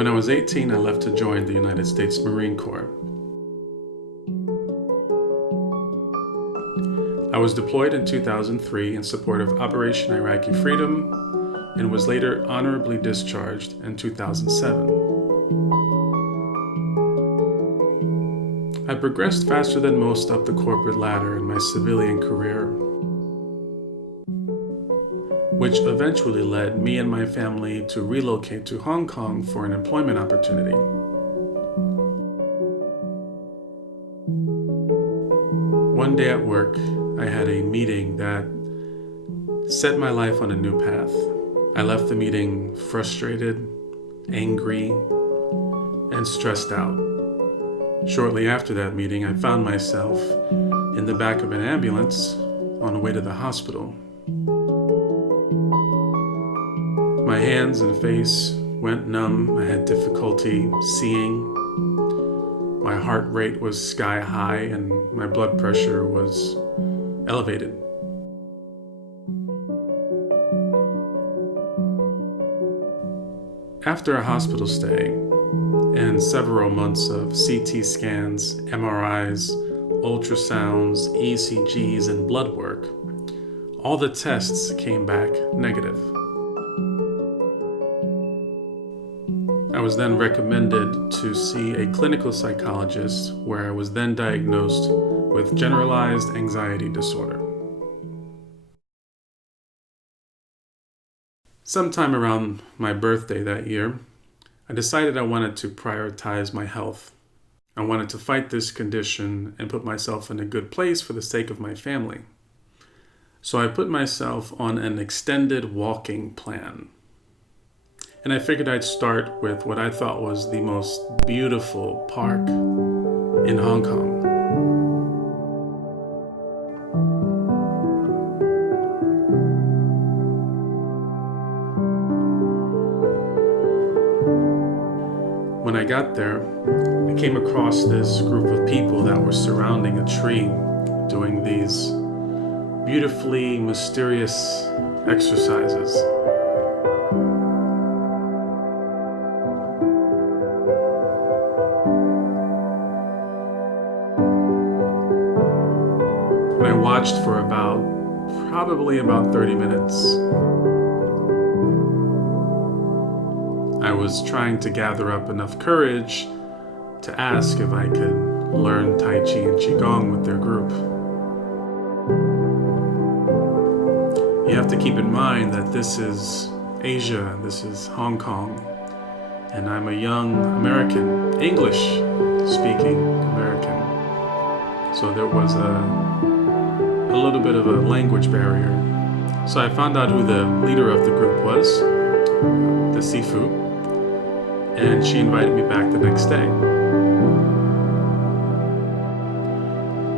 When I was 18, I left to join the United States Marine Corps. I was deployed in 2003 in support of Operation Iraqi Freedom and was later honorably discharged in 2007. I progressed faster than most up the corporate ladder in my civilian career, which eventually led me and my family to relocate to Hong Kong for an employment opportunity. One day at work, I had a meeting that set my life on a new path. I left the meeting frustrated, angry, and stressed out. Shortly after that meeting, I found myself in the back of an ambulance on the way to the hospital. My hands and face went numb. I had difficulty seeing. My heart rate was sky high and my blood pressure was elevated. After a hospital stay and several months of CT scans, MRIs, ultrasounds, ECGs, and blood work, all the tests came back negative. I was then recommended to see a clinical psychologist where I was then diagnosed with generalized anxiety disorder. Sometime around my birthday that year, I decided I wanted to prioritize my health. I wanted to fight this condition and put myself in a good place for the sake of my family. So I put myself on an extended walking plan. And I figured I'd start with what I thought was the most beautiful park in Hong Kong. When I got there, I came across this group of people that were surrounding a tree doing these beautifully mysterious exercises. And I watched for probably about 30 minutes. I was trying to gather up enough courage to ask if I could learn Tai Chi and Qigong with their group. You have to keep in mind that this is Asia, this is Hong Kong, and I'm a young American, English-speaking American. So there was a little bit of a language barrier. So I found out who the leader of the group was, the Sifu, and she invited me back the next day.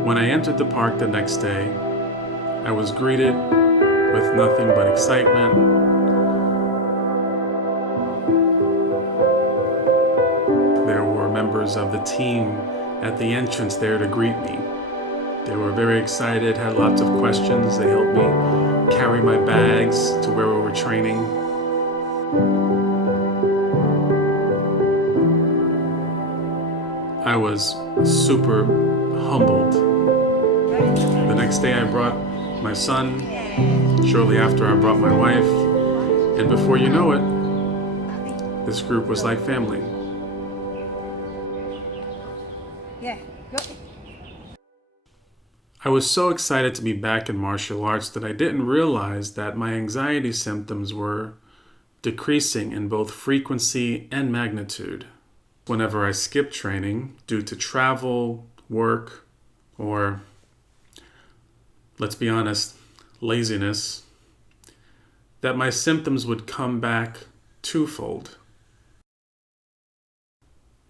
When I entered the park the next day, I was greeted with nothing but excitement. There were members of the team at the entrance there to greet me. They were very excited, had lots of questions. They helped me carry my bags to where we were training. I was super humbled. The next day I brought my son. Shortly after I brought my wife. And before you know it, this group was like family. Yeah, go. I was so excited to be back in martial arts that I didn't realize that my anxiety symptoms were decreasing in both frequency and magnitude. Whenever I skipped training due to travel, work, or, let's be honest, laziness, that my symptoms would come back twofold.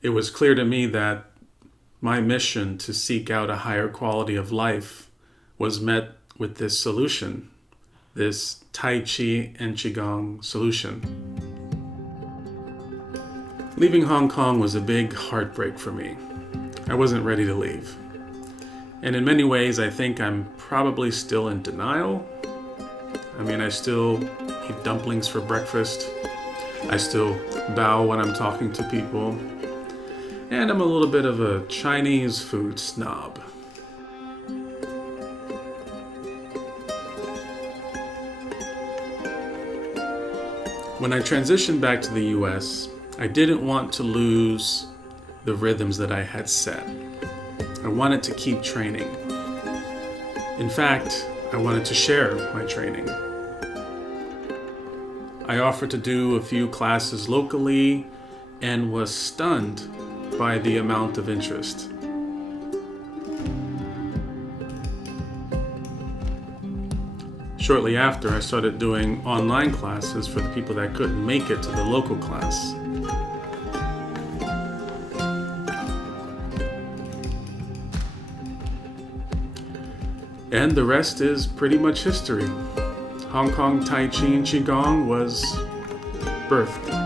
It was clear to me that my mission to seek out a higher quality of life was met with this solution, this Tai Chi and Qigong solution. Leaving Hong Kong was a big heartbreak for me. I wasn't ready to leave. And in many ways, I think I'm probably still in denial. I still eat dumplings for breakfast. I still bow when I'm talking to people. And I'm a little bit of a Chinese food snob. When I transitioned back to the US, I didn't want to lose the rhythms that I had set. I wanted to keep training. In fact, I wanted to share my training. I offered to do a few classes locally and was stunned by the amount of interest. Shortly after, I started doing online classes for the people that couldn't make it to the local class. And the rest is pretty much history. Hong Kong Tai Chi and Qigong was birthed.